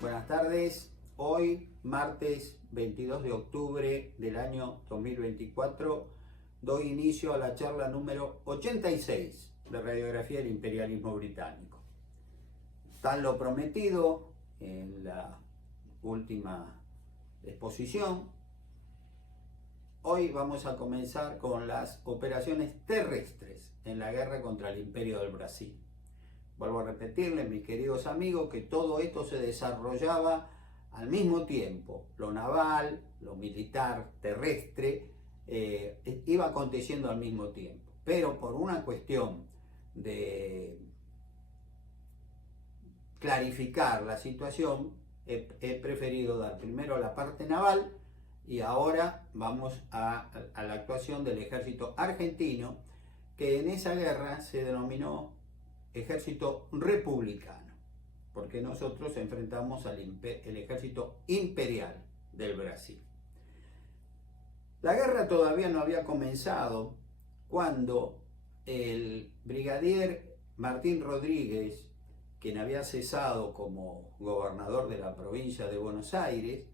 Buenas tardes, hoy martes 22 de octubre del año 2024 doy inicio a la charla número 86 de Radiografía del Imperialismo Británico. Tal lo prometido en la última exposición, hoy vamos a comenzar con las operaciones terrestres en la guerra contra el Imperio del Brasil. Vuelvo a repetirles, mis queridos amigos, que todo esto se desarrollaba al mismo tiempo. Lo naval, lo militar, terrestre, iba aconteciendo al mismo tiempo. Pero por una cuestión de clarificar la situación, he preferido dar primero la parte naval y ahora vamos a la actuación del ejército argentino, que en esa guerra se denominó ejército republicano, porque nosotros enfrentamos el ejército imperial del Brasil. La guerra todavía no había comenzado cuando el brigadier Martín Rodríguez, quien había cesado como gobernador de la provincia de Buenos Aires,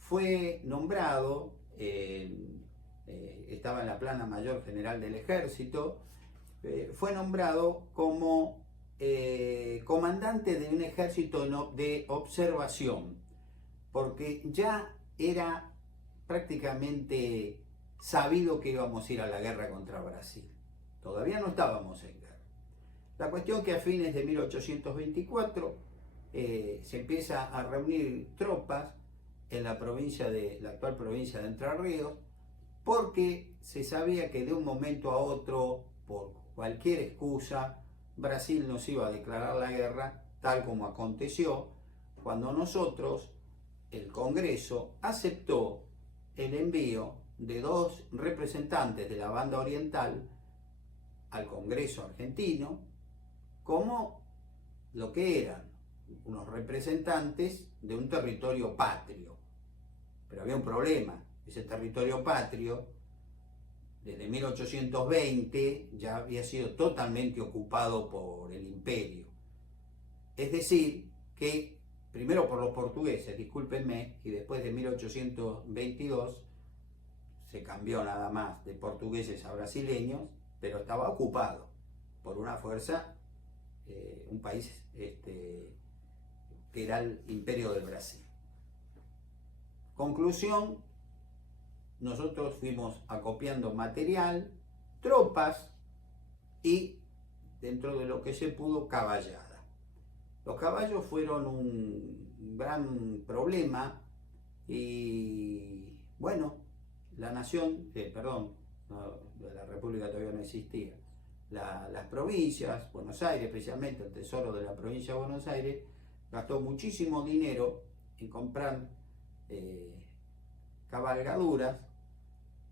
fue nombrado, estaba en la plana mayor general del ejército, fue nombrado como comandante de un ejército de observación, porque ya era prácticamente sabido que íbamos a ir a la guerra contra Brasil. Todavía no estábamos en guerra. La cuestión que a fines de 1824 se empieza a reunir tropas en la actual provincia de Entre Ríos, porque se sabía que de un momento a otro, por cualquier excusa, Brasil nos iba a declarar la guerra, tal como aconteció cuando nosotros, el Congreso, aceptó el envío de 2 representantes de la banda oriental al Congreso argentino, como lo que eran unos representantes de un territorio patrio. Pero había un problema: ese territorio patrio, desde 1820, ya había sido totalmente ocupado por el imperio. Es decir, que primero por los portugueses, discúlpenme, y después de 1822 se cambió nada más de portugueses a brasileños, pero estaba ocupado por una fuerza, un país que era el Imperio del Brasil. Conclusión: nosotros fuimos acopiando material, tropas y, dentro de lo que se pudo, caballada. Los caballos fueron un gran problema y, bueno, la nación, la República todavía no existía, las provincias, Buenos Aires especialmente, el tesoro de la provincia de Buenos Aires, gastó muchísimo dinero en comprar cabalgaduras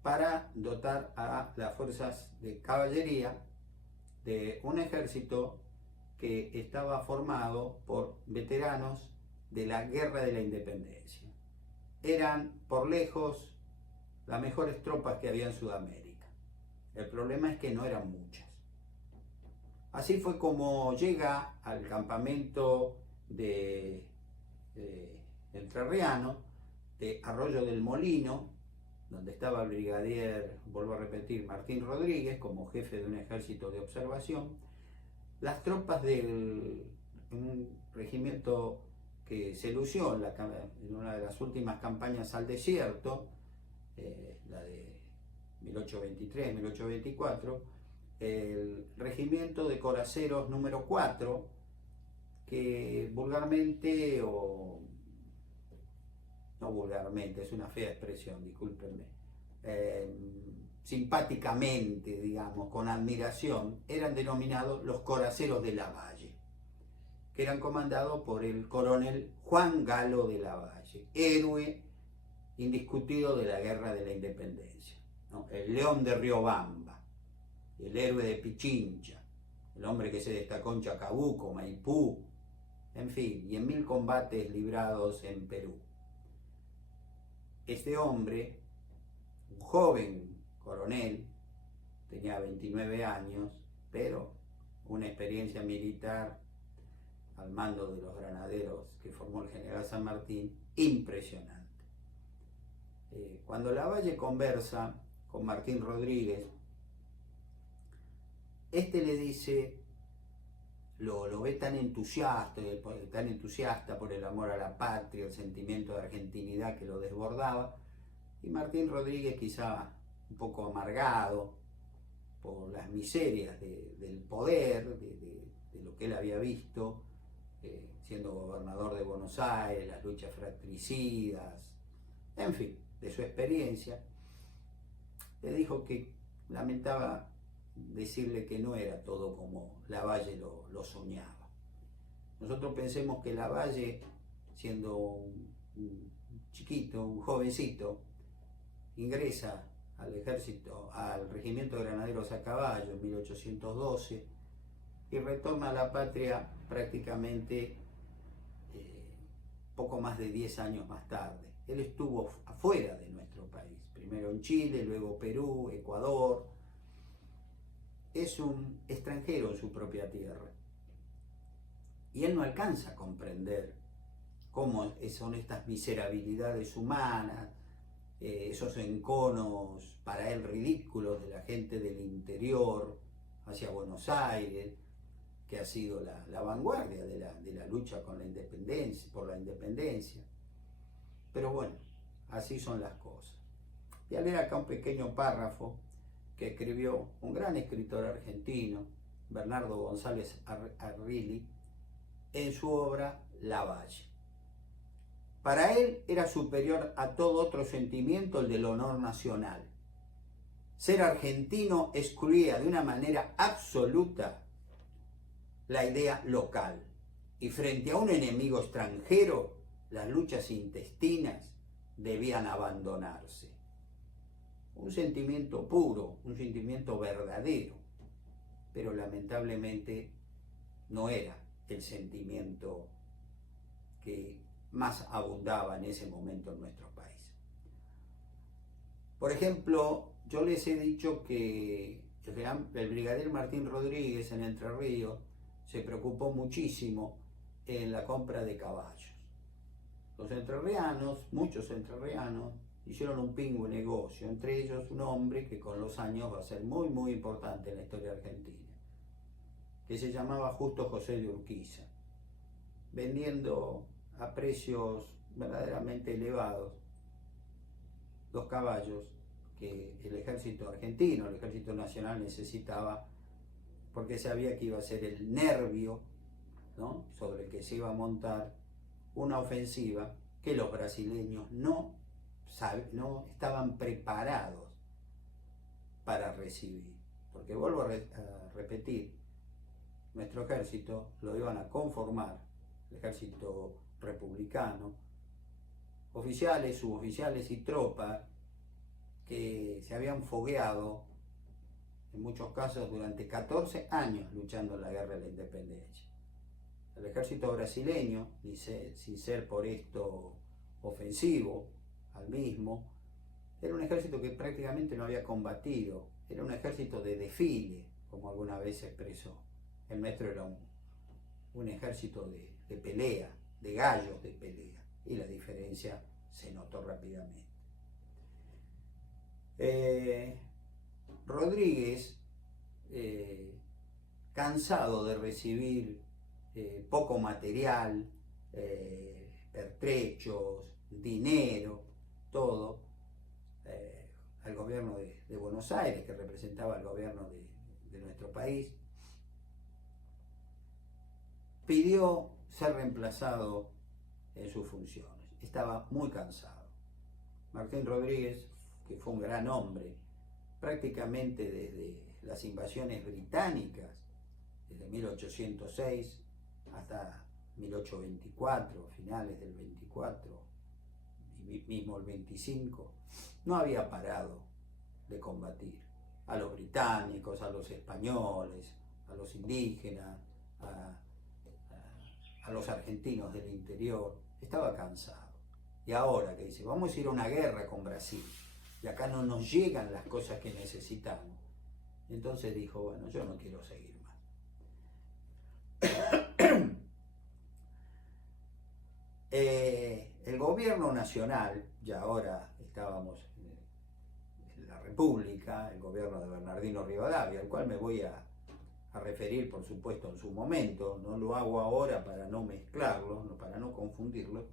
para dotar a las fuerzas de caballería de un ejército que estaba formado por veteranos de la Guerra de la Independencia. Eran por lejos las mejores tropas que había en Sudamérica. El problema es que no eran muchas. Así fue como llega al campamento de entrerriano de Arroyo del Molino, donde estaba el brigadier, vuelvo a repetir, Martín Rodríguez, como jefe de un ejército de observación, las tropas de un regimiento que se lució en una de las últimas campañas al desierto, la de 1823-1824, el regimiento de coraceros número 4, que vulgarmente, o no vulgarmente, es una fea expresión, discúlpenme, simpáticamente, digamos, con admiración, eran denominados los coraceros de Lavalle, que eran comandados por el coronel Juan Galo de Lavalle, héroe indiscutido de la Guerra de la Independencia, ¿no? El león de Riobamba, el héroe de Pichincha, el hombre que se destacó en Chacabuco, Maipú, en fin, y en 1000 combates librados en Perú. Este hombre, un joven coronel, tenía 29 años, pero una experiencia militar al mando de los granaderos que formó el general San Martín, impresionante. Cuando Lavalle conversa con Martín Rodríguez, este le dice, lo ve tan entusiasta por el amor a la patria, el sentimiento de argentinidad que lo desbordaba, y Martín Rodríguez, quizá un poco amargado por las miserias del poder, de lo que él había visto, siendo gobernador de Buenos Aires, las luchas fratricidas, en fin, de su experiencia, le dijo que lamentaba decirle que no era todo como Lavalle lo soñaba. Nosotros pensemos que Lavalle, siendo un chiquito, un jovencito, ingresa al ejército, al regimiento de granaderos a caballo en 1812 y retorna a la patria prácticamente poco más de 10 años más tarde. Él estuvo afuera de nuestro país, primero en Chile, luego Perú, Ecuador. Es un extranjero en su propia tierra y él no alcanza a comprender cómo son estas miserabilidades humanas, esos enconos para él ridículos de la gente del interior hacia Buenos Aires, que ha sido la vanguardia de la lucha con la independencia, por la independencia. Pero bueno, así son las cosas. Voy a leer acá un pequeño párrafo que escribió un gran escritor argentino, Bernardo González Arrilli, en su obra Lavalle. Para él era superior a todo otro sentimiento el del honor nacional. Ser argentino excluía de una manera absoluta la idea local, y frente a un enemigo extranjero, las luchas intestinas debían abandonarse. Un sentimiento puro, un sentimiento verdadero, pero lamentablemente no era el sentimiento que más abundaba en ese momento en nuestro país. Por ejemplo, yo les he dicho que el brigadier Martín Rodríguez en Entre Ríos se preocupó muchísimo en la compra de caballos. Los entrerrianos, muchos entrerrianos, hicieron un pingüe negocio, entre ellos un hombre que con los años va a ser muy muy importante en la historia argentina, que se llamaba Justo José de Urquiza, vendiendo a precios verdaderamente elevados los caballos que el ejército argentino, el ejército nacional necesitaba, porque sabía que iba a ser el nervio, ¿no?, sobre el que se iba a montar una ofensiva que los brasileños no estaban preparados para recibir. Porque vuelvo a repetir, nuestro ejército lo iban a conformar, el ejército republicano, oficiales, suboficiales y tropas que se habían fogueado en muchos casos durante 14 años luchando en la guerra de la independencia. El ejército brasileño, sin ser por esto ofensivo al mismo, era un ejército que prácticamente no había combatido, era un ejército de desfile, como alguna vez se expresó. El nuestro era un ejército de pelea, de gallos de pelea, y la diferencia se notó rápidamente. Rodríguez, cansado de recibir poco material, pertrechos, dinero, todo, al gobierno de Buenos Aires, que representaba al gobierno de nuestro país, pidió ser reemplazado en sus funciones. Estaba muy cansado. Martín Rodríguez, que fue un gran hombre, prácticamente desde las invasiones británicas, desde 1806 hasta 1824, finales del 24 y mismo el 25, no había parado de combatir a los británicos, a los españoles, a los indígenas, a los argentinos del interior. Estaba cansado. Y ahora que dice, vamos a ir a una guerra con Brasil, y acá no nos llegan las cosas que necesitamos. Entonces dijo, bueno, yo no quiero seguir más. el gobierno nacional, ya ahora estábamos en la República, el gobierno de Bernardino Rivadavia, al cual me voy a referir, por supuesto, en su momento, no lo hago ahora para no mezclarlo, para no confundirlo,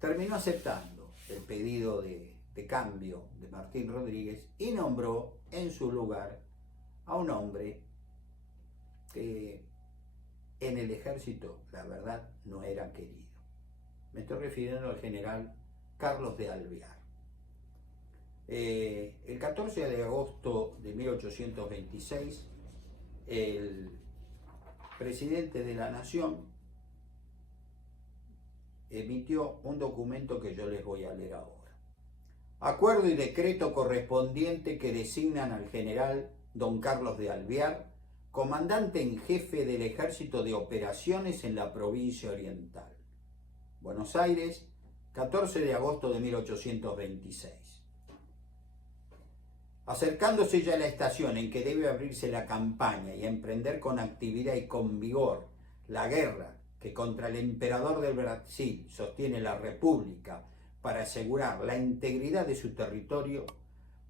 terminó aceptando el pedido de cambio de Martín Rodríguez y nombró en su lugar a un hombre que en el ejército, la verdad, no era querido. Me estoy refiriendo al general Carlos de Alvear. El 14 de agosto de 1826, el presidente de la Nación emitió un documento que yo les voy a leer ahora. Acuerdo y decreto correspondiente que designan al general don Carlos de Alvear, comandante en jefe del Ejército de Operaciones en la provincia oriental. Buenos Aires, 14 de agosto de 1826. Acercándose ya a la estación en que debe abrirse la campaña y emprender con actividad y con vigor la guerra que contra el emperador del Brasil sostiene la República para asegurar la integridad de su territorio,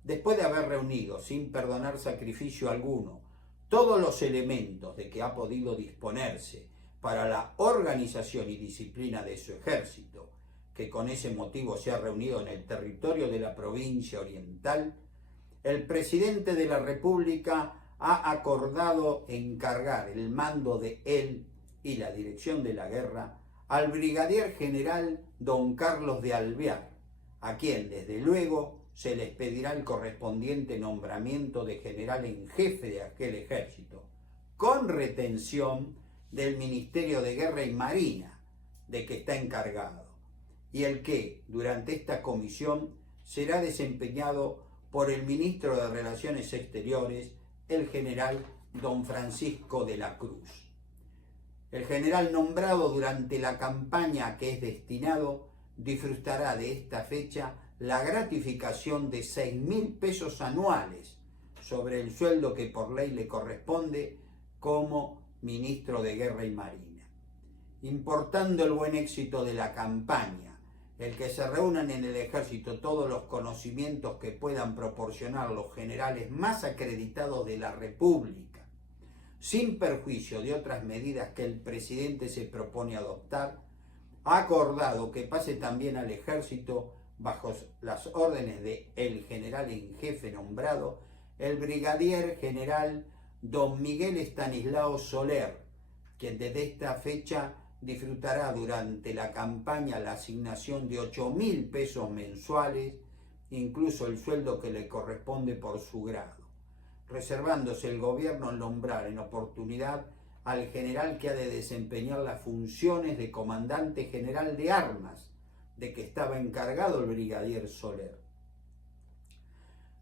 después de haber reunido, sin perdonar sacrificio alguno, todos los elementos de que ha podido disponerse para la organización y disciplina de su ejército, que con ese motivo se ha reunido en el territorio de la provincia oriental, el presidente de la República ha acordado encargar el mando de él y la dirección de la guerra al brigadier general don Carlos de Alvear, a quien desde luego se les pedirá el correspondiente nombramiento de general en jefe de aquel ejército, con retención del Ministerio de Guerra y Marina, de que está encargado, y el que, durante esta comisión, será desempeñado por el ministro de Relaciones Exteriores, el general don Francisco de la Cruz. El general nombrado durante la campaña a que es destinado disfrutará de esta fecha la gratificación de 6.000 pesos anuales sobre el sueldo que por ley le corresponde como ministro de Guerra y Marina. Importando el buen éxito de la campaña, el que se reúnan en el ejército todos los conocimientos que puedan proporcionar los generales más acreditados de la República, sin perjuicio de otras medidas que el presidente se propone adoptar, ha acordado que pase también al ejército, bajo las órdenes de el general en jefe nombrado, el brigadier general don Miguel Estanislao Soler, quien desde esta fecha disfrutará durante la campaña la asignación de 8.000 pesos mensuales, incluso el sueldo que le corresponde por su grado, reservándose el gobierno en nombrar en oportunidad al general que ha de desempeñar las funciones de comandante general de armas, de que estaba encargado el brigadier Soler.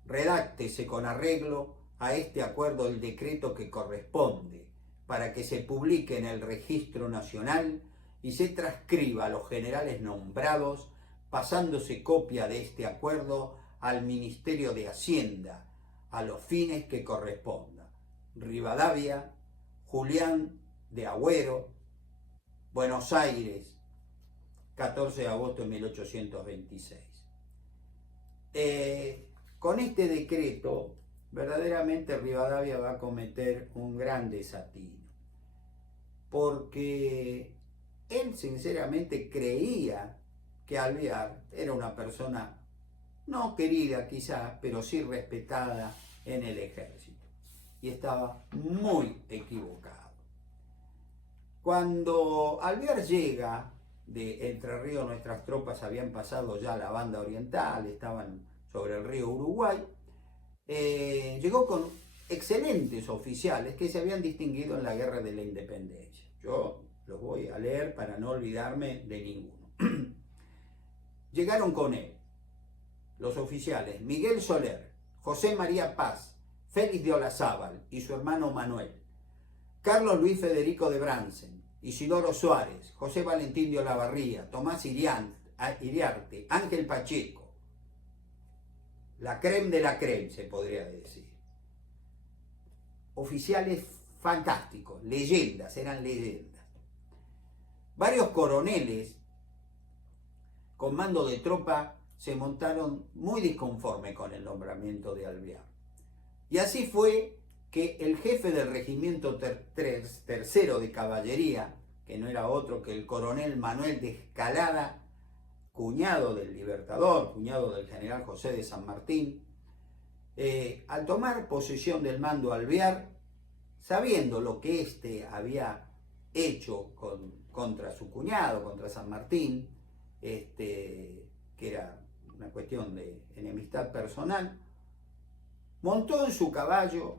Redáctese con arreglo a este acuerdo el decreto que corresponde, para que se publique en el Registro Nacional y se transcriba a los generales nombrados, pasándose copia de este acuerdo al Ministerio de Hacienda, a los fines que corresponda. Rivadavia, Julián de Agüero, Buenos Aires, 14 de agosto de 1826. Con este decreto, verdaderamente Rivadavia va a cometer un gran desatino, porque él sinceramente creía que Alvear era una persona no querida quizá, pero sí respetada en el ejército, y estaba muy equivocado. Cuando Alvear llega de Entre Ríos, nuestras tropas habían pasado ya la banda oriental, estaban sobre el río Uruguay, llegó con excelentes oficiales que se habían distinguido en la Guerra de la Independencia. Yo los voy a leer para no olvidarme de ninguno. Llegaron con él los oficiales Miguel Soler, José María Paz, Félix de Olazábal y su hermano Manuel, Carlos Luis Federico de Bransen, Isidoro Suárez, José Valentín de Olavarría, Tomás Iriarte, Ángel Pacheco, la crème de la crème, se podría decir. Oficiales fantásticos, leyendas, eran leyendas. Varios coroneles con mando de tropa se montaron muy disconformes con el nombramiento de Alvear. Y así fue que el jefe del regimiento tercero de caballería, que no era otro que el coronel Manuel de Escalada, cuñado del Libertador, cuñado del general José de San Martín, al tomar posesión del mando Alvear, sabiendo lo que éste había hecho contra su cuñado, contra San Martín, que era una cuestión de enemistad personal, montó en su caballo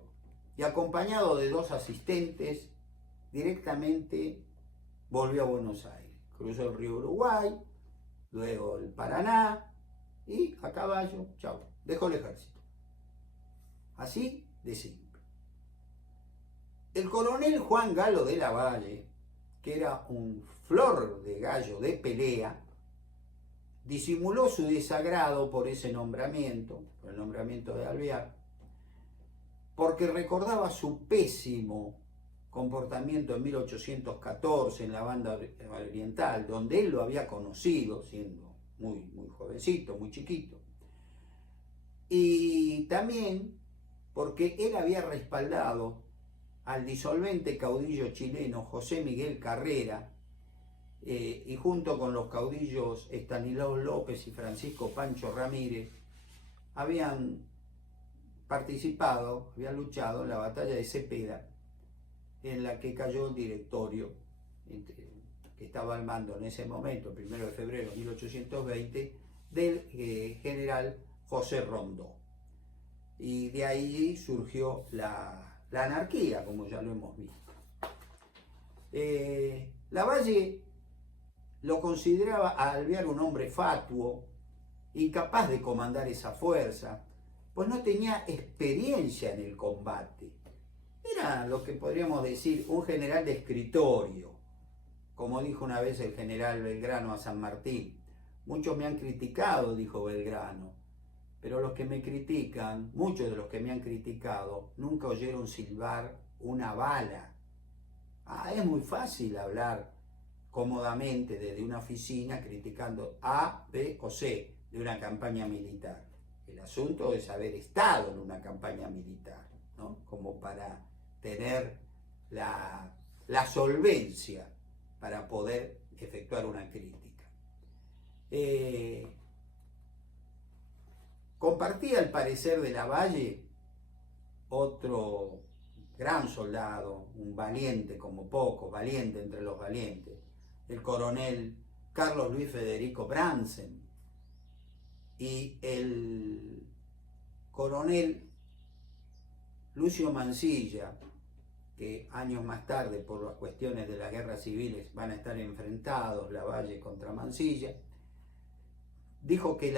y acompañado de 2 asistentes, directamente volvió a Buenos Aires. Cruzó el río Uruguay, luego el Paraná y a caballo, chau, dejó el ejército. Así de simple. El coronel Juan Galo de Lavalle, que era un flor de gallo de pelea, disimuló su desagrado por ese nombramiento, por el nombramiento de Alvear, porque recordaba su pésimo comportamiento en 1814 en la banda oriental, donde él lo había conocido siendo muy jovencito, muy chiquito. Y también porque él había respaldado al disolvente caudillo chileno José Miguel Carrera, y junto con los caudillos Estanislao López y Francisco Pancho Ramírez, habían participado, habían luchado en la batalla de Cepeda, en la que cayó el directorio que estaba al mando en ese momento, el 1 de febrero de 1820, del general José Rondó. Y de ahí surgió la anarquía, como ya lo hemos visto. Lavalle lo consideraba a Alvear un hombre fatuo, incapaz de comandar esa fuerza, pues no tenía experiencia en el combate. Era lo que podríamos decir un general de escritorio, como dijo una vez el general Belgrano a San Martín. Muchos me han criticado, dijo Belgrano, pero los que me critican, muchos de los que me han criticado, nunca oyeron silbar una bala. Es muy fácil hablar cómodamente desde una oficina criticando A, B o C de una campaña militar. El asunto es haber estado en una campaña militar, ¿no? Como para tener la solvencia para poder efectuar una crítica. Compartía el parecer de Lavalle otro gran soldado, un valiente como pocos, valiente entre los valientes, el coronel Carlos Luis Federico Brandsen, y el coronel Lucio Mansilla, que años más tarde, por las cuestiones de las guerras civiles, van a estar enfrentados Lavalle contra Mansilla, dijo que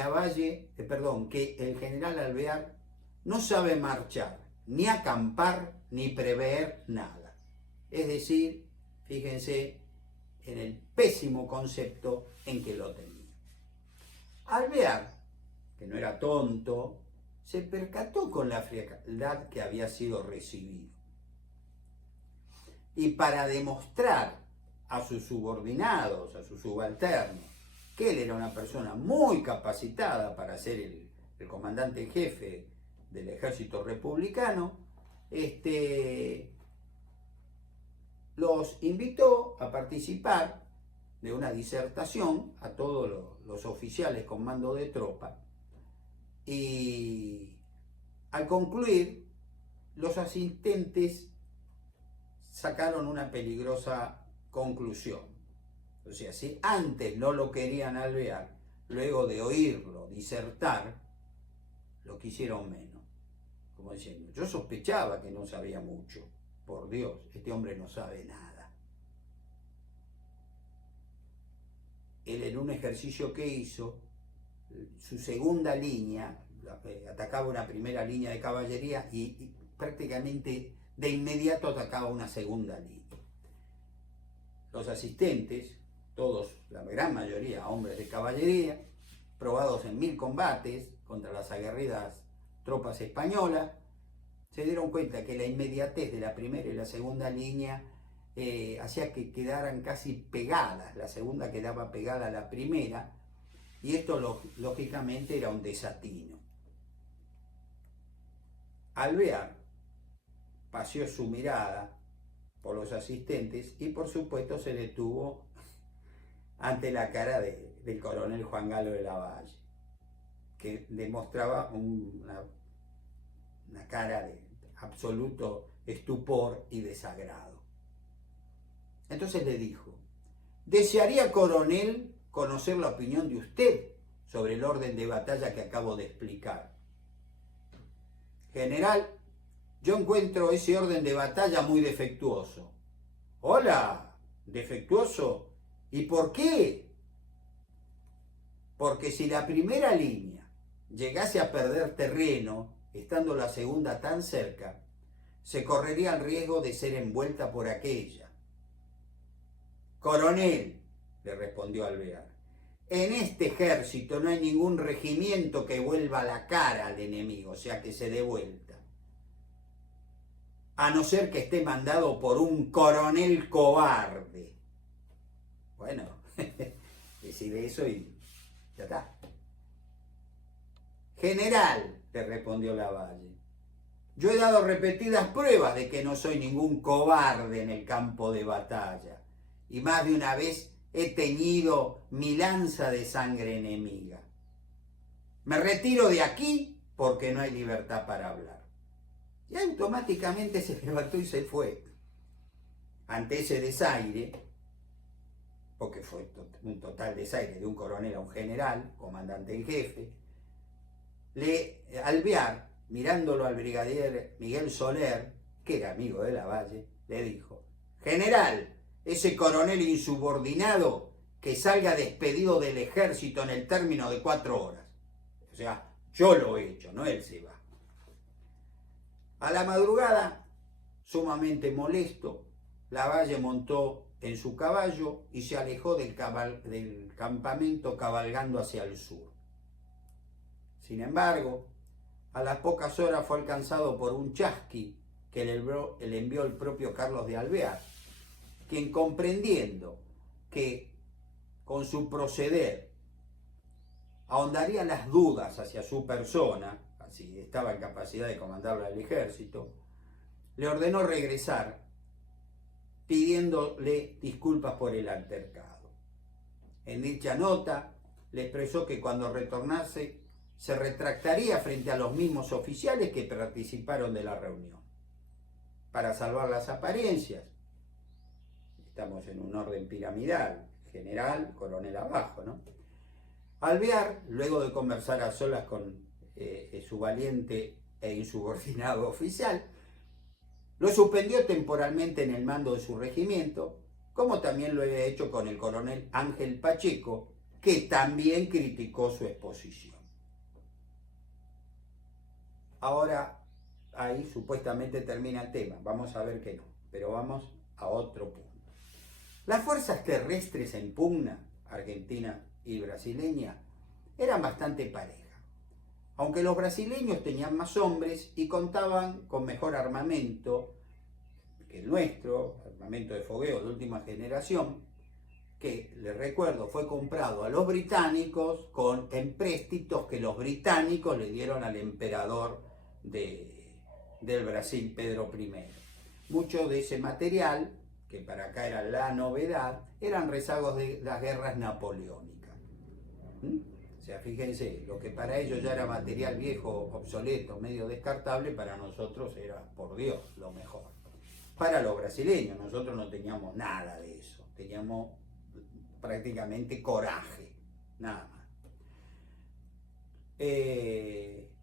que el general Alvear no sabe marchar, ni acampar, ni prever nada. Es decir, fíjense en el pésimo concepto en que lo tenía. Alvear, que no era tonto, se percató con la frialdad que había sido recibido. Y para demostrar a sus subordinados, a sus subalternos, que él era una persona muy capacitada para ser el comandante en jefe del ejército republicano, los invitó a participar de una disertación a todos los oficiales con mando de tropa, y al concluir, los asistentes sacaron una peligrosa conclusión. O sea, si antes no lo querían Alvear, luego de oírlo disertar, lo quisieron menos. Como diciendo, yo sospechaba que no sabía mucho. Por Dios, este hombre no sabe nada. Él, en un ejercicio que hizo, su segunda línea, atacaba una primera línea de caballería y prácticamente de inmediato atacaba una segunda línea. Los asistentes, todos, la gran mayoría, hombres de caballería, probados en 1000 combates contra las aguerridas tropas españolas, se dieron cuenta que la inmediatez de la primera y la segunda línea hacía que quedaran casi pegadas, la segunda quedaba pegada a la primera, y esto lógicamente era un desatino. Alvear paseó su mirada por los asistentes y por supuesto se detuvo ante la cara del coronel Juan Galo de Lavalle, que demostraba una cara de absoluto estupor y desagrado. Entonces le dijo: desearía, coronel, conocer la opinión de usted sobre el orden de batalla que acabo de explicar. General, yo encuentro ese orden de batalla muy defectuoso. Hola, ¿defectuoso? ¿Y por qué? Porque si la primera línea llegase a perder terreno, estando la segunda tan cerca, se correría el riesgo de ser envuelta por aquella. Coronel, le respondió Alvear, en este ejército no hay ningún regimiento que vuelva la cara al enemigo, o sea, que se dé vuelta. A no ser que esté mandado por un coronel cobarde. Bueno, decide eso y ya está. General, le respondió Lavalle, yo he dado repetidas pruebas de que no soy ningún cobarde en el campo de batalla, y más de una vez he teñido mi lanza de sangre enemiga. Me retiro de aquí porque no hay libertad para hablar. Y automáticamente se levantó y se fue. Ante ese desaire, porque fue un total desaire de un coronel a un general, comandante en jefe, Alvear, mirándolo al brigadier Miguel Soler, que era amigo de Lavalle, le dijo: general, ese coronel insubordinado que salga despedido del ejército en el término de 4 horas. O sea, yo lo he hecho, no él se va. A la madrugada, sumamente molesto, Lavalle montó en su caballo y se alejó del campamento cabalgando hacia el sur. Sin embargo, a las pocas horas fue alcanzado por un chasqui que le envió el propio Carlos de Alvear, quien, comprendiendo que con su proceder ahondaría las dudas hacia su persona, si estaba en capacidad de comandar al ejército, le ordenó regresar pidiéndole disculpas por el altercado. En dicha nota le expresó que cuando retornase se retractaría frente a los mismos oficiales que participaron de la reunión. Para salvar las apariencias, estamos en un orden piramidal, general, coronel abajo, ¿no? Alvear, luego de conversar a solas con su valiente e insubordinado oficial, lo suspendió temporalmente en el mando de su regimiento, como también lo había hecho con el coronel Ángel Pacheco, que también criticó su exposición. Ahora, ahí supuestamente termina el tema, vamos a ver que no, pero vamos a otro punto. Las fuerzas terrestres en pugna, argentina y brasileña, eran bastante parejas, aunque los brasileños tenían más hombres y contaban con mejor armamento que el nuestro, armamento de fogueo de última generación, que, les recuerdo, fue comprado a los británicos con empréstitos que los británicos le dieron al emperador del Brasil, Pedro I. Mucho de ese material, que para acá era la novedad, eran rezagos de las guerras napoleónicas. O sea, fíjense, lo que para ellos ya era material viejo, obsoleto, medio descartable, para nosotros era, por Dios, lo mejor. Para los brasileños, nosotros no teníamos nada de eso, teníamos prácticamente coraje, nada más.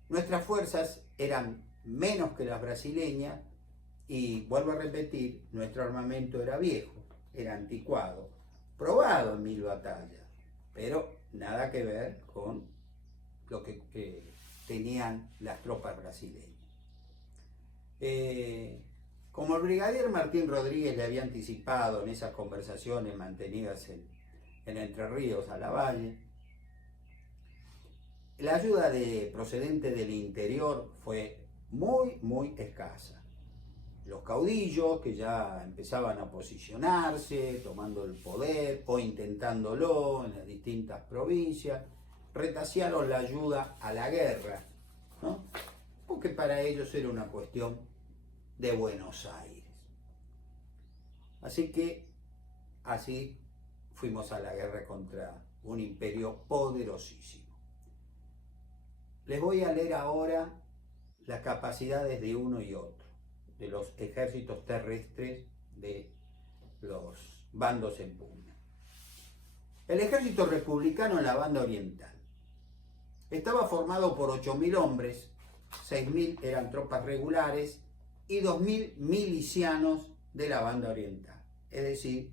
Nuestras fuerzas eran menos que las brasileñas y, vuelvo a repetir, nuestro armamento era viejo, era anticuado, probado en 1000 batallas, pero nada que ver con lo que tenían las tropas brasileñas. Como el brigadier Martín Rodríguez le había anticipado en esas conversaciones mantenidas en Entre Ríos a Lavalle, la ayuda procedente del interior fue muy escasa. los caudillos que ya empezaban a posicionarse, tomando el poder o intentándolo en las distintas provincias, retasearon la ayuda a la guerra, ¿no? Porque para ellos era una cuestión de Buenos Aires. Así que así fuimos a la guerra contra un imperio poderosísimo. Les voy a leer ahora las capacidades de uno y otro, de los ejércitos terrestres de los bandos en pugna. El ejército republicano en la banda oriental estaba formado por 8.000 hombres, 6.000 eran tropas regulares y 2.000 milicianos de la banda oriental, es decir,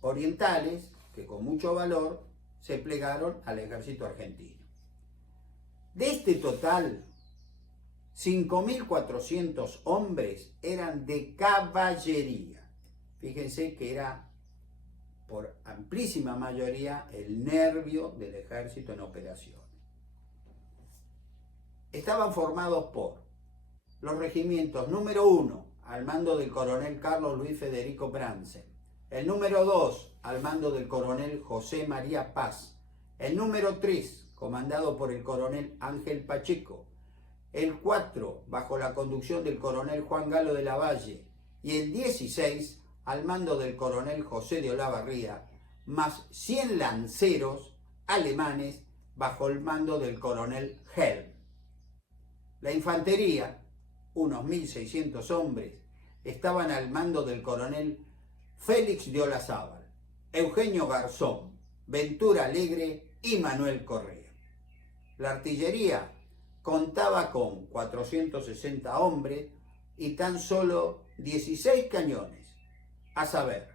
orientales que con mucho valor se plegaron al ejército argentino. De este total, 5.400 hombres eran de caballería. Fíjense que era por amplísima mayoría el nervio del ejército en operaciones. Estaban formados por los regimientos número 1, al mando del coronel Carlos Luis Federico Bransen, el número 2, al mando del coronel José María Paz, el número 3, comandado por el coronel Ángel Pacheco, el 4, bajo la conducción del coronel Juan Galo de la Valle, y el 16, al mando del coronel José de Olavarría, más 100 lanceros alemanes bajo el mando del coronel Helm. La infantería, unos 1.600 hombres, estaban al mando del coronel Félix de Olazábal, Eugenio Garzón, Ventura Alegre y Manuel Correa. La artillería contaba con 460 hombres y tan solo 16 cañones, a saber,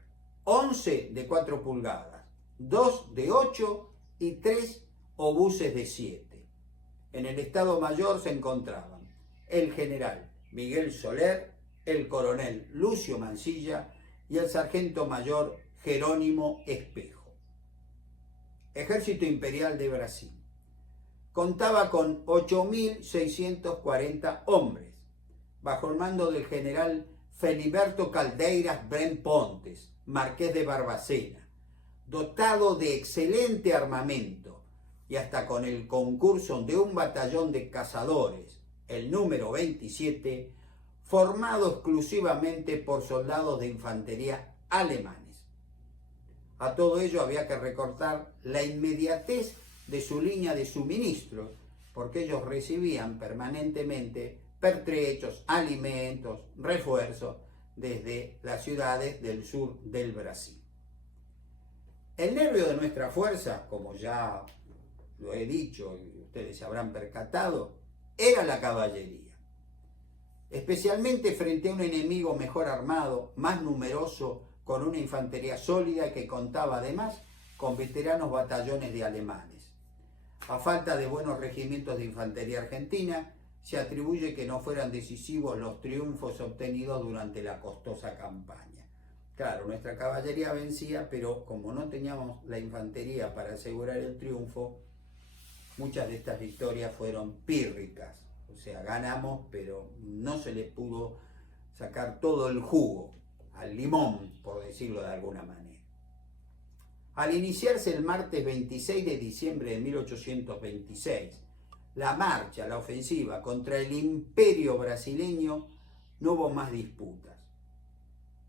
11 de 4 pulgadas, 2 de 8 y 3 obuses de 7. En el Estado Mayor se encontraban el general Miguel Soler, el coronel Lucio Mansilla y el sargento mayor Jerónimo Espejo. Ejército Imperial de Brasil. Contaba con 8.640 hombres, bajo el mando del general Feliberto Caldeiras Bren Pontes, marqués de Barbacena, dotado de excelente armamento y hasta con el concurso de un batallón de cazadores, el número 27, formado exclusivamente por soldados de infantería alemanes. A todo ello había que recortar la inmediatez de su línea de suministros, porque ellos recibían permanentemente pertrechos, alimentos, refuerzos desde las ciudades del sur del Brasil. El nervio de nuestra fuerza, como ya lo he dicho y ustedes se habrán percatado, era la caballería. Especialmente frente a un enemigo mejor armado, más numeroso, con una infantería sólida que contaba además con veteranos batallones de alemanes. A falta de buenos regimientos de infantería argentina, se atribuye que no fueran decisivos los triunfos obtenidos durante la costosa campaña. Claro, nuestra caballería vencía, pero como no teníamos la infantería para asegurar el triunfo, muchas de estas victorias fueron pírricas. O sea, ganamos, pero no se le pudo sacar todo el jugo al limón, por decirlo de alguna manera. Al iniciarse el martes 26 de diciembre de 1826, la marcha, la ofensiva contra el imperio brasileño, no hubo más disputas.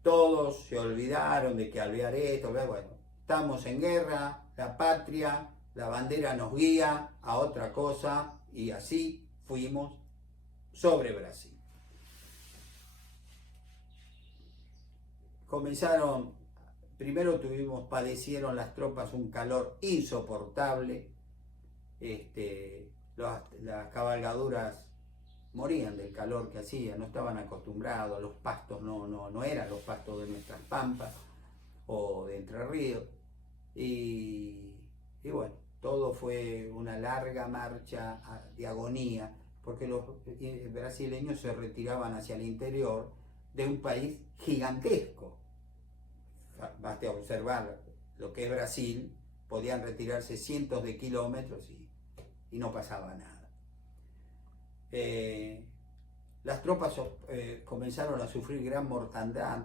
Todos se olvidaron de que alvear esto, bueno, estamos en guerra, la patria, la bandera nos guía a otra cosa, y así fuimos sobre Brasil. Primero padecieron las tropas un calor insoportable, las cabalgaduras morían del calor que hacía, no estaban acostumbrados, los pastos no eran los pastos de nuestras pampas o de Entre Ríos, y bueno, todo fue una larga marcha de agonía, porque los brasileños se retiraban hacia el interior de un país gigantesco. Basta observar lo que es Brasil, podían retirarse cientos de kilómetros y no pasaba nada. Las tropas comenzaron a sufrir gran mortandad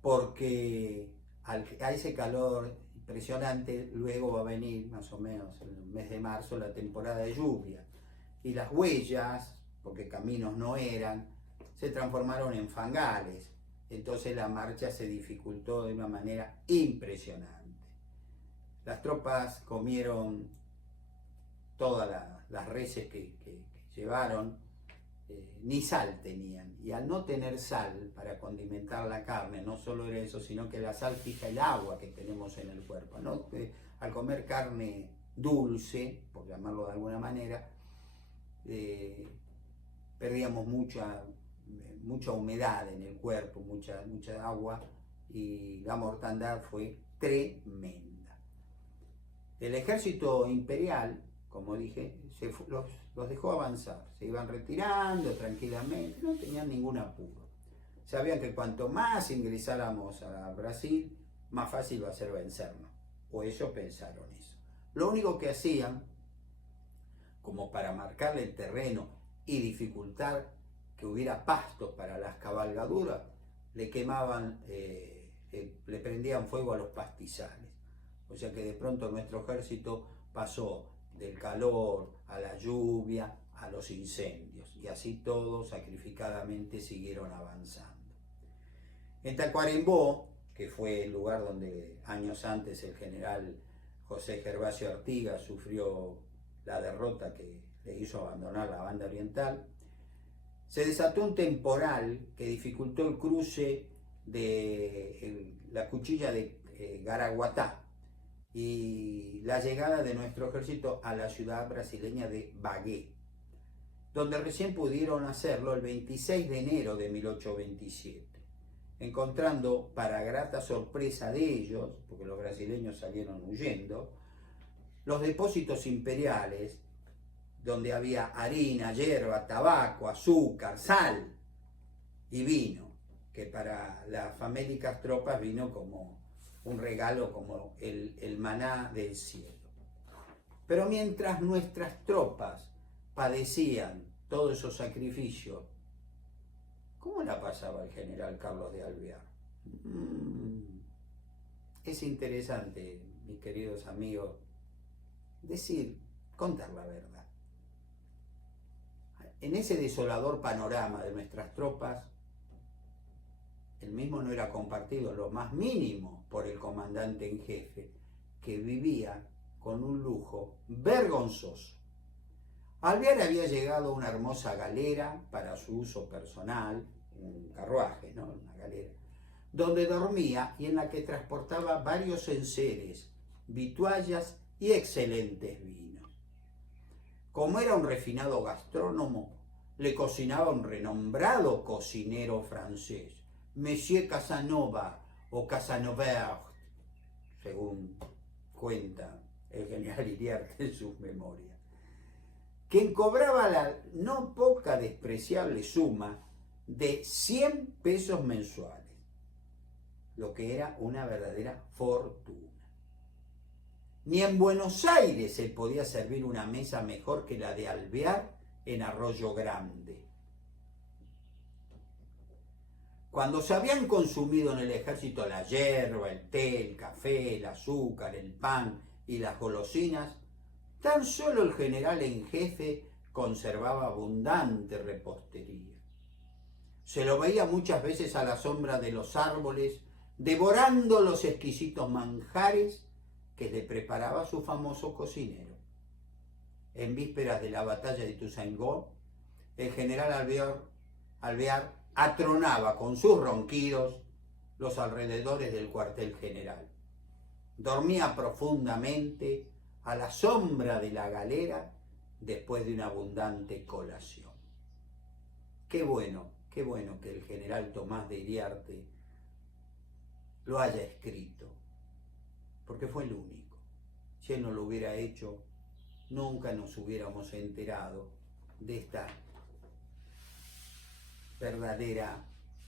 porque a ese calor impresionante luego va a venir más o menos en el mes de marzo la temporada de lluvia y las huellas, porque caminos no eran, se transformaron en fangales. Entonces la marcha se dificultó de una manera impresionante. Las tropas comieron todas las reses que llevaron, ni sal tenían, y al no tener sal para condimentar la carne, no solo era eso, sino que la sal fija el agua que tenemos en el cuerpo, ¿no? Al comer carne dulce, por llamarlo de alguna manera, perdíamos mucha humedad en el cuerpo, mucha agua, y la mortandad fue tremenda. El ejército imperial, como dije, los dejó avanzar, se iban retirando tranquilamente, no tenían ningún apuro. Sabían que cuanto más ingresáramos a Brasil, más fácil va a ser vencernos, o ellos pensaron eso. Lo único que hacían, como para marcarle el terreno y dificultar que hubiera pastos para las cabalgaduras, le quemaban, le prendían fuego a los pastizales. O sea que de pronto nuestro ejército pasó del calor a la lluvia, a los incendios, y así todos sacrificadamente siguieron avanzando. En Tacuarembó, que fue el lugar donde años antes el general José Gervasio Artigas sufrió la derrota que le hizo abandonar la banda oriental, se desató un temporal que dificultó el cruce de la cuchilla de Garaguatá y la llegada de nuestro ejército a la ciudad brasileña de Bagué, donde recién pudieron hacerlo el 26 de enero de 1827, encontrando, para grata sorpresa de ellos, porque los brasileños salieron huyendo, los depósitos imperiales, donde había harina, hierba, tabaco, azúcar, sal y vino, que para las famélicas tropas vino como un regalo, como el maná del cielo. Pero mientras nuestras tropas padecían todos esos sacrificios, ¿cómo la pasaba el general Carlos de Alvear? Es interesante, mis queridos amigos, contar la verdad. En ese desolador panorama de nuestras tropas, el mismo no era compartido en lo más mínimo por el comandante en jefe, que vivía con un lujo vergonzoso. Alvear había llegado a una hermosa galera para su uso personal, un carruaje, ¿no? Una galera, donde dormía y en la que transportaba varios enseres, vituallas y excelentes vinos. Como era un refinado gastrónomo, le cocinaba un renombrado cocinero francés, Monsieur Casanova o Casanova, según cuenta el general Iriarte en sus memorias, quien cobraba la no poca despreciable suma de 100 pesos mensuales, lo que era una verdadera fortuna. Ni en Buenos Aires se podía servir una mesa mejor que la de Alvear en Arroyo Grande. Cuando se habían consumido en el ejército la hierba, el té, el café, el azúcar, el pan y las golosinas, tan solo el general en jefe conservaba abundante repostería. Se lo veía muchas veces a la sombra de los árboles, devorando los exquisitos manjares que le preparaba su famoso cocinero. En vísperas de la batalla de Ituzaingó, el general Alvear atronaba con sus ronquidos los alrededores del cuartel general. Dormía profundamente a la sombra de la galera después de una abundante colación. Qué bueno que el general Tomás de Iriarte lo haya escrito, porque fue el único. Si él no lo hubiera hecho, nunca nos hubiéramos enterado de esta verdadera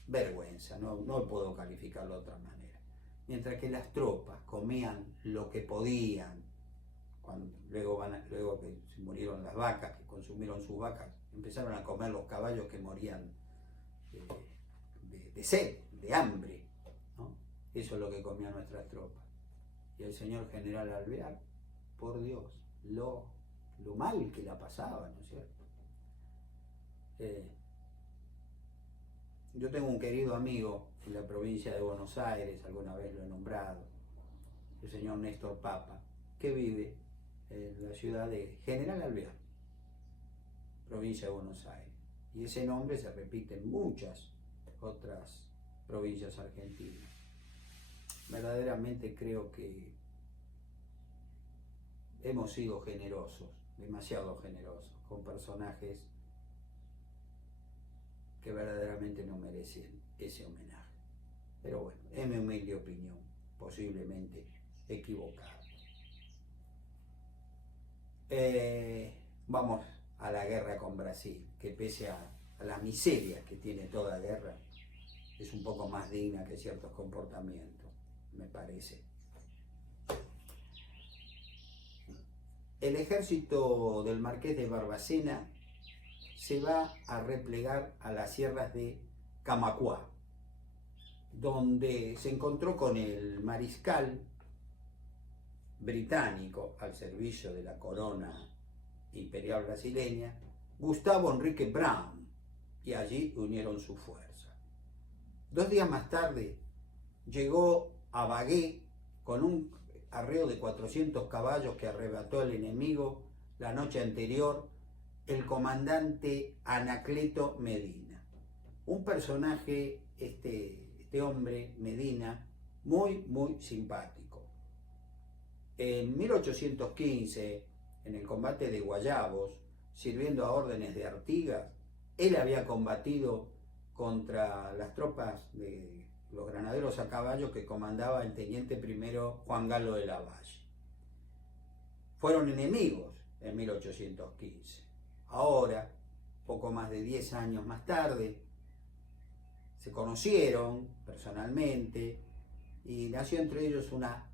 vergüenza, no puedo calificarlo de otra manera. Mientras que las tropas comían lo que podían, luego que se murieron las vacas, que consumieron sus vacas, empezaron a comer los caballos que morían de sed, de hambre, ¿no? Eso es lo que comían nuestras tropas. Y el señor general Alvear, por Dios, lo mal que la pasaba, ¿no es cierto? Yo tengo un querido amigo en la provincia de Buenos Aires, alguna vez lo he nombrado, el señor Néstor Papa, que vive en la ciudad de General Alvear, provincia de Buenos Aires. Y ese nombre se repite en muchas otras provincias argentinas. Verdaderamente creo que hemos sido generosos, demasiado generosos, con personajes que verdaderamente no merecen ese homenaje. Pero bueno, es mi humilde opinión, posiblemente equivocada. Vamos a la guerra con Brasil, que pese a las miserias que tiene toda guerra, es un poco más digna que ciertos comportamientos, me parece. El ejército del Marqués de Barbacena se va a replegar a las sierras de Camacuá, donde se encontró con el mariscal británico al servicio de la corona imperial brasileña, Gustavo Henrique Brown, y allí unieron su fuerza. 2 días más tarde llegó a Bagué con un arreo de 400 caballos que arrebató el enemigo la noche anterior el comandante Anacleto Medina. Un personaje, este hombre Medina, muy simpático. En 1815, en el combate de Guayabos, sirviendo a órdenes de Artigas, él había combatido contra las tropas de los granaderos a caballo que comandaba el teniente primero Juan Galo de Lavalle. Fueron enemigos en 1815. Ahora, poco más de 10 años más tarde, se conocieron personalmente y nació entre ellos una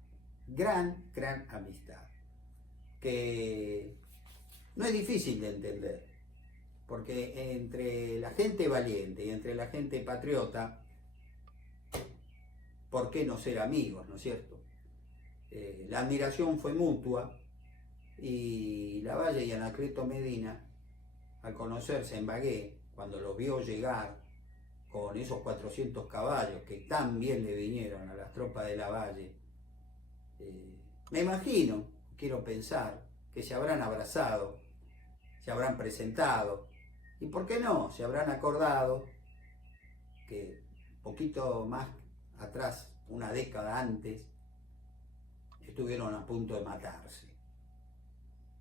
gran amistad, que no es difícil de entender, porque entre la gente valiente y entre la gente patriota, ¿por qué no ser amigos, no es cierto? La admiración fue mutua y Lavalle y Anacleto Medina, al conocerse en Bagué, cuando los vio llegar con esos 400 caballos que tan bien le vinieron a las tropas de Lavalle, me imagino, quiero pensar, que se habrán abrazado, se habrán presentado, y por qué no, se habrán acordado que poquito más atrás, una década antes, estuvieron a punto de matarse.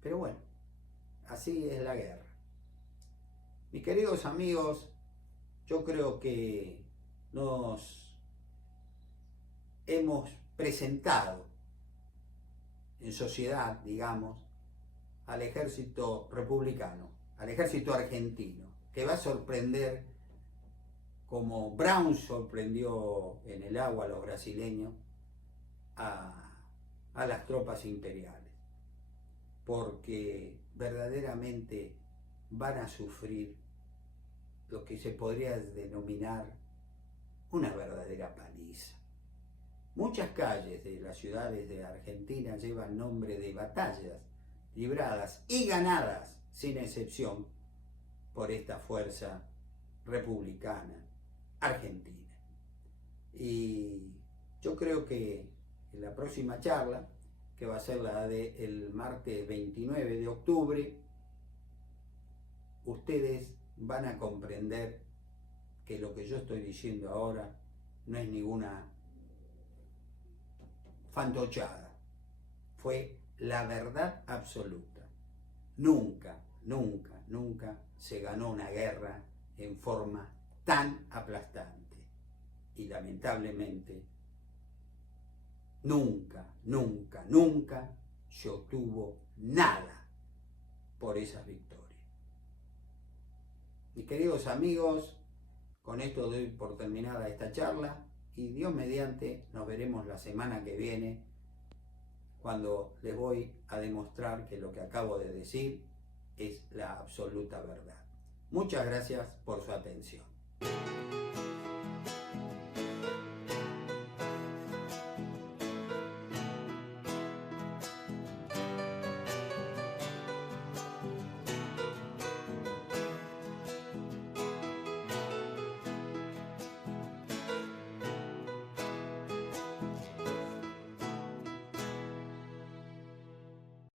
Pero bueno, así es la guerra. Mis queridos amigos, yo creo que nos hemos presentado en sociedad, digamos, al ejército republicano, al ejército argentino, que va a sorprender como Brown sorprendió en el agua a los brasileños, a las tropas imperiales, porque verdaderamente van a sufrir lo que se podría denominar una verdadera paliza. Muchas calles de las ciudades de Argentina llevan nombre de batallas libradas y ganadas, sin excepción, por esta fuerza republicana argentina. Y yo creo que en la próxima charla, que va a ser la del martes 29 de octubre, ustedes van a comprender que lo que yo estoy diciendo ahora no es ninguna fantochada, fue la verdad absoluta. Nunca se ganó una guerra en forma tan aplastante y lamentablemente nunca se obtuvo nada por esas victorias. Mis queridos amigos, con esto doy por terminada esta charla y Dios mediante nos veremos la semana que viene cuando les voy a demostrar que lo que acabo de decir es la absoluta verdad. Muchas gracias por su atención.